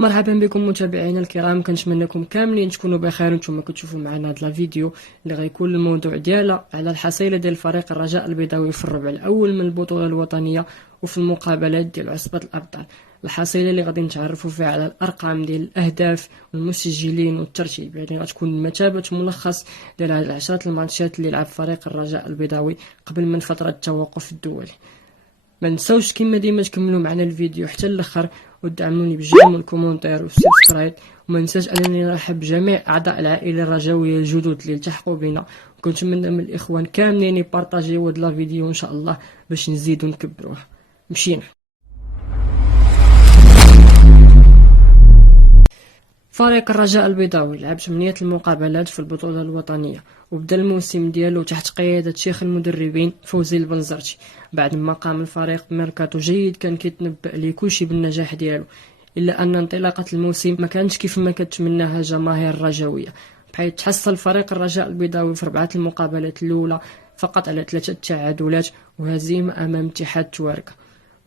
مرحبا بكم متابعينا الكرام، كنتمنى لكم كاملين تكونوا بخير وانتم كتشوفوا معنا هذا الفيديو اللي غيكون الموضوع ديالها على الحصيله ديال فريق الرجاء البيضاوي في الربع الاول من البطوله الوطنيه وفي المقابلات ديال عصبه الابطال. الحصيله اللي غادي نتعرفوا فيها على الارقام ديال الاهداف والمسجلين والترتيب، يعني غتكون مثابه ملخص ديال هاد العشرة الماتشات اللي لعب فريق الرجاء البيضاوي قبل من فتره التوقف الدولي. ما نساوش كما ديما تكملوا معنا الفيديو حتى الاخر ودعموني بجيم والكومونتير والسبسكرايب، وما ننساش انني نرحب بجميع اعضاء العائله الرجاويه الجدد اللي التحقوا بنا، وكنتمنى من الاخوان كاملين يبارطاجيو هاد لا فيديو ان شاء الله باش نزيدو نكبروه. مشينا. فريق الرجاء البيضاوي لعب 8 المقابلات في البطولة الوطنية، وبدا الموسم ديالو تحت قيادة شيخ المدربين فوزي البنزرتي. بعد ما قام الفريق بميركاتو جيد كان كيتنبأ ليه كلشي بالنجاح ديالو، إلا أن انطلاقة الموسم ما كانتش كيف ما كتمناها جماهير الرجاوية، بحيث تحصل فريق الرجاء البيضاوي في 4 المقابلات الأولى فقط على 3 تعادلات وهزيمة أمام اتحاد تواركة،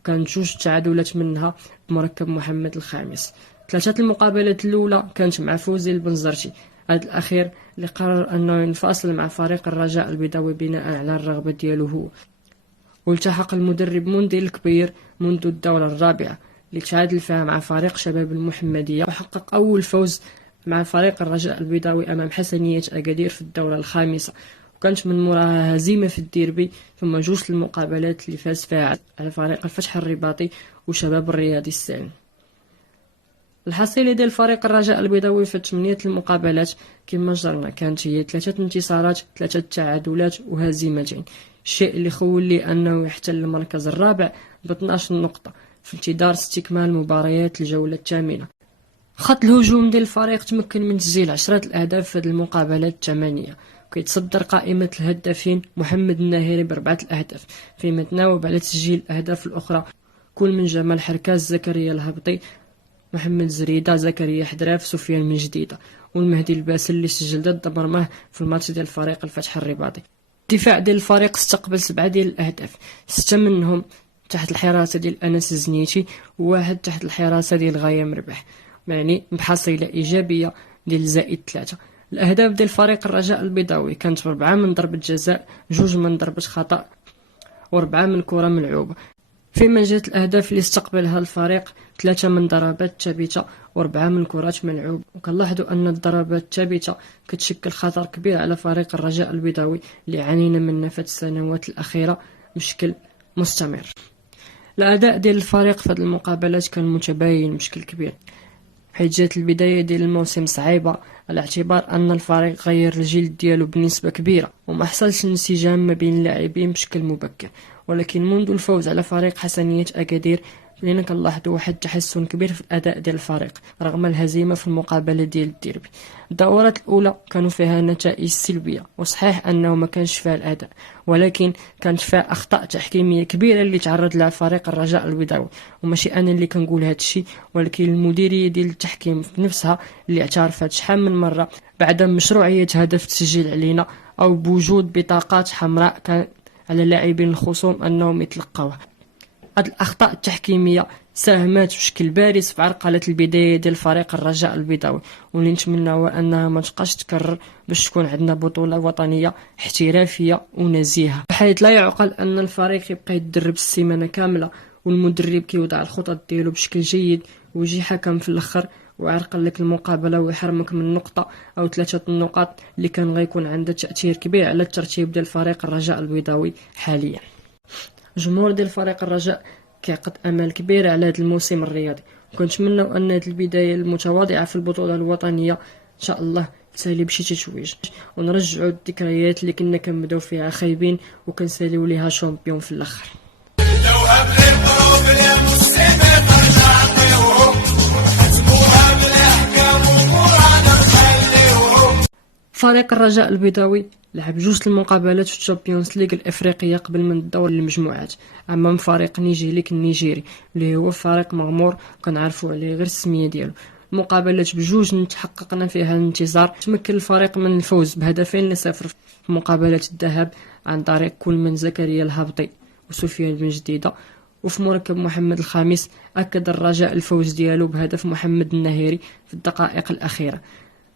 كانت 2 تعادلات منها بمركب محمد الخامس. 3 المقابلات الأولى كانت مع فوزي البنزرتي، هذا الأخير اللي قرر أنه ينفصل مع فريق الرجاء البيضاوي بناء على الرغبة ديالو هو. والتحق المدرب مندير الكبير منذ الدورة الرابعة اللي تعادل فيها مع فريق شباب المحمدية، وحقق أول فوز مع فريق الرجاء البيضاوي أمام حسنية أكادير في الدورة الخامسة، وكانت من موراها هزيمة في الديربي، ثم 2 المقابلات اللي فاز فيها على فريق الفتح الرباطي وشباب الرياضي السالم. الحصيلة ديال فريق الرجاء البيضاوي في 8 المقابلات كما جرنا كانت هي 3 انتصارات 3 تعادلات وهزيمتين، الشيء اللي خول لي أنه يحتل المركز الرابع ب 12 نقطة في انتظار استكمال مباريات الجولة الثامنة. خط الهجوم ديال الفريق تمكن من تسجيل 10 الأهداف في هذه المقابلات 8، وكيتصدر قائمة الهدافين محمد الناهري ب4 الأهداف، فيما تناوب على تسجيل الأهداف الأخرى كل من جمال حركاز، زكريا الهبطي، محمد زريدة، زكريا حدراف، سفيان من جديدة، والمهدي الباسل اللي سجل ضد برماه في الماتش ديال فريق الفتح الرباطي. الدفاع ديال الفريق استقبل 7 ديال الأهداف، 6 منهم تحت الحراسة ديال أنس الزنيتي و1 تحت الحراسة ديال غاية مربح، يعني بحصيلة إيجابية ديال زائد 3. الأهداف ديال فريق الرجاء البيضاوي كانت 4 من ضربة جزاء، 2 من ضربة خطأ، و4 من كرة ملعوبة. فيما جات الأهداف اللي استقبلها الفريق 3 من ضربات ثابتة و4 من كرات ملعوب، وكنلاحظوا أن الضربات الثابتة كتشكل خطر كبير على فريق الرجاء البيضاوي اللي عانينا منه في السنوات الأخيرة بشكل مستمر. الأداء ديال الفريق في هذه المقابلات كان متباين بشكل كبير، حيث جات البداية ديال الموسم صعيبة على اعتبار أن الفريق غير الجلد ديالو بنسبة كبيرة وما حصلش انسجام ما بين اللاعبين بشكل مبكر، ولكن منذ الفوز على فريق حسنية أكادير بدينا كنلاحظوا واحد التحسن كبير في الأداء ديال الفريق رغم الهزيمة في المقابلة ديال الديربي. الدورات الأولى كانوا فيها نتائج سلبية، وصحيح أنه ما كانش فيها الأداء، ولكن كانت فيها أخطاء تحكيمية كبيرة اللي تعرض لها فريق الرجاء البيضاوي، وماشي أنا اللي كنقول هذا الشيء، ولكن المديرية ديال التحكيم بنفسها اللي اعترفت شحال من مرة بعدم مشروعية هدف تسجيل علينا أو بوجود بطاقات حمراء كان على لاعبين الخصوم أنهم يتلقاوها. هاد الأخطاء التحكيمية ساهمت بشكل بارز في عرقلة البداية ديال فريق الرجاء البيضاوي، واللي نتمناو أنها ما تبقاش تكرر باش تكون عندنا بطولة وطنية احترافية ونزيهة، بحيث لا يعقل أن الفريق يبقى يتدرب السيمانة كاملة والمدرب كيوضع الخطط ديالو بشكل جيد ويجي حكم في الأخر ويعرقل لك المقابلة ويحرمك من نقطة أو 3 النقاط اللي كان غيكون عندها تأثير كبير على الترتيب ديال فريق الرجاء البيضاوي حاليا. جمهور ديال فريق الرجاء كيعقد امال كبيره على هذا الموسم الرياضي، وكنتمنوا ان هذه البدايه المتواضعه في البطوله الوطنيه ان شاء الله تسالي بشي تتويج، ونرجعوا الذكريات اللي كنا كنبداو فيها خايبين وكنساليو ليها شامبيون في الاخر. فريق الرجاء البيضاوي لعب 2 المقابلات في الشامبيونز ليغ الافريقيه قبل من الدور المجموعات امام فريق نيجيليك النيجيري اللي هو فريق مغمور كنعرفوا عليه غير السميه ديالو. المقابلات ب2 تحققنا فيها الانتصار، تمكن الفريق من الفوز ب2-0 في مقابله الذهاب عن طريق كل من زكريا الهبطي وسفيان بن جديده، وفي مركب محمد الخامس أكد الرجاء الفوز ديالو بهدف محمد النهيري في الدقائق الأخيرة.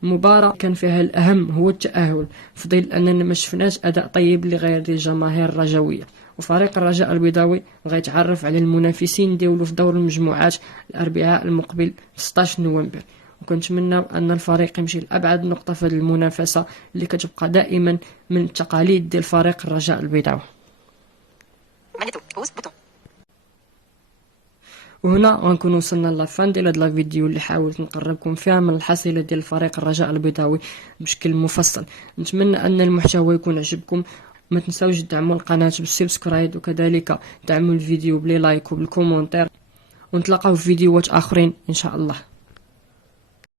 المباراة كان فيها الأهم هو التأهل، في ظل أننا ما شفناش أداء طيب لغير الجماهير الرجاوية. وفريق الرجاء البيضاوي غيتعرف على المنافسين ديالو في دور المجموعات الأربعاء المقبل 16 نوفمبر، وكنتمنى أن الفريق يمشي لأبعد نقطة في المنافسة اللي كتبقى دائما من التقاليد ديال فريق الرجاء البيضاوي. وهنا غنكون وصلنا لافان ديال هاد الفيديو اللي حاولت نقربكم فيها من الحصيله ديال فريق الرجاء البيضاوي بشكل مفصل. نتمنى ان المحتوى يكون عجبكم. ما تنساوش تدعموا القناه بالسبسكرايب، وكذلك دعموا الفيديو بلي لايك وبالكومونتير، ونتلاقاو في فيديوهات اخرين ان شاء الله.